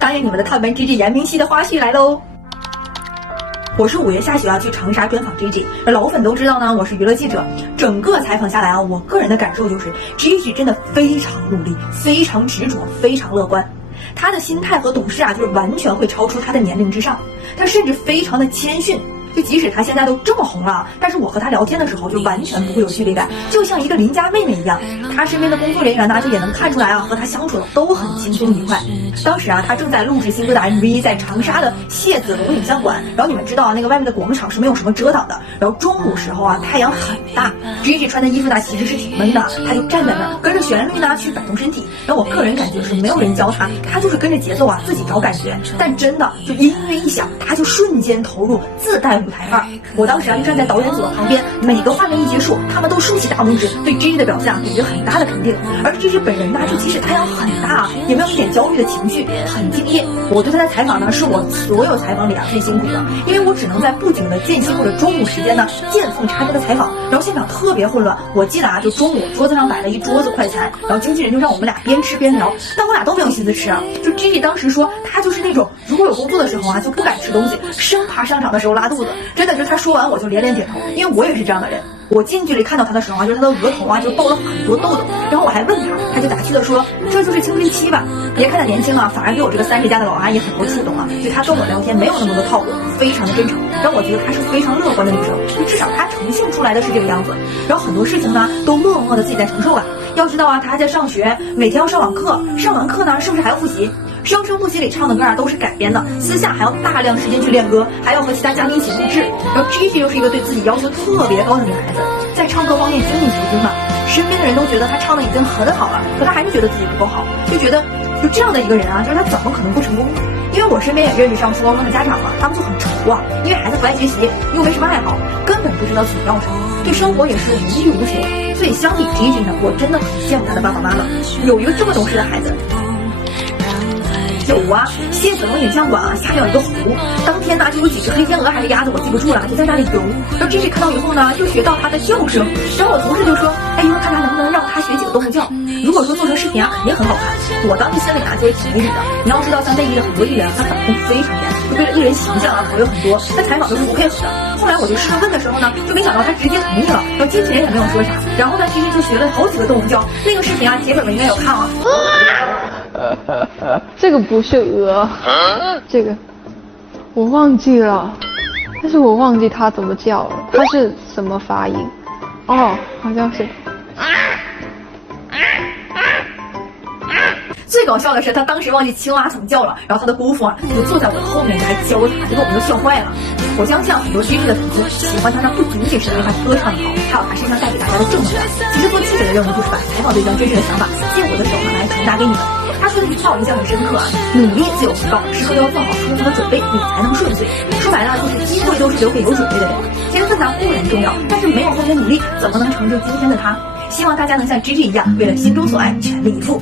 当然你们的探班 GG 延明熙的花絮来喽。我是5月下旬去长沙专访 GG， 老粉都知道呢，我是娱乐记者。整个采访下来我个人的感受就是 GG 真的非常努力，非常执着，非常乐观。他的心态和懂事就是完全会超出他的年龄之上，他甚至非常的谦逊。就即使他现在都这么红了，但是我和他聊天的时候就完全不会有距离感，就像一个邻家妹妹一样。他身边的工作人员呢，就也能看出来和他相处的都很轻松愉快。当时他正在录制新歌的 MV， 在长沙的谢子龙影像馆。然后你们知道那个外面的广场是没有什么遮挡的，然后中午时候太阳很大 ，GG 穿的衣服呢其实是挺闷的，他就站在那儿跟着旋律呢去摆动身体。然后我个人感觉是没有人教他，他就是跟着节奏自己找感觉。但真的就音乐一响，他就瞬间投入，自带舞台范儿。我当时就站在导演组的旁边，每个画面一结束，他们都竖起大拇指，对 GG 的表现给予很大的肯定。而 GG 本人呢，就即使太阳很大，也没有一点焦虑的情绪，很敬业。我对他的采访呢，是我所有采访里最辛苦的，因为我只能在不景的间隙或者中午时间呢见缝插针的采访，然后现场特别混乱。我记得就中午桌子上摆了一桌子快餐，然后经纪人就让我们俩边吃边聊，但我俩都没有心思吃就 GG 当时说他就是那种如果有工作的时候就不敢吃东西，生怕上场的时候拉肚子。真的就他说完我就连连点头，因为我也是这样的人。我近距离看到他的时候就是他的额头就爆了很多痘痘，然后我还问他就打趣的说这就是青春期吧。别看他年轻反而给我这个30加的老阿姨很多触动就他跟我聊天没有那么多套路，非常的真诚，让我觉得他是非常乐观的女生，就至少他呈现出来的是这个样子。然后很多事情呢都默默的自己在承受要知道他还在上学，每天要上网课，上完课呢是不是还要复习？生生不息里唱的歌都是改编的，私下还要大量时间去练歌，还要和其他嘉宾一起录制。然后 GG 又是一个对自己要求特别高的女孩子，在唱歌方面精益求精身边的人都觉得她唱的已经很好了，可她还是觉得自己不够好，就觉得就这样的一个人就是她怎么可能不成功？因为我身边也认识上初高中的家长他们就很愁因为孩子不爱学习，又没什么爱好，根本不知道自己要什么，对生活也是无欲无求。所以相比 GG 呢，我真的很羡慕他的爸爸妈妈，有一个这么懂事的孩子。有谢子龙影像馆下面有一个湖，当天就有几只黑天鹅还是鸭子，我记不住了，就在那里游。然后 GG 看到以后呢，就学到它的叫声。然后我同事就说，以后看他能不能让他学几个动物叫。如果说做成视频肯定很好看。我当时心里就是挺没底的。你要知道，像内地的很多艺人，他掌控非常严，就为了艺人形象考虑很多，他采访都是不配合的。后来我就试问的时候呢，就没想到他直接同意了，然后经纪人也没有说啥。然后呢 ，GG 就学了好几个动物叫，那个视频铁粉们应该有看这个不是鹅，这个我忘记了，但是我忘记它怎么叫了，它是什么发音？好像是。最搞笑的是，他当时忘记青蛙怎么叫了，然后他的姑父就坐在我的后面，还教他，这个我们都笑坏了。我相信很多 GG 的粉丝喜欢他，不仅仅是因为他歌唱得好，还有他身上带给大家的正能量。其实做记者的任务就是把采访对象真实的想法借我的手来传达给你们。他说的一句话我印象很深刻努力自有回报，时刻都要做好充分的准备，你才能顺遂。说白了就是机会都是留给有准备的人。天分固然重要，但是没有后天努力，怎么能成就今天的他？希望大家能像 GG 一样，为了心中所爱全力以赴。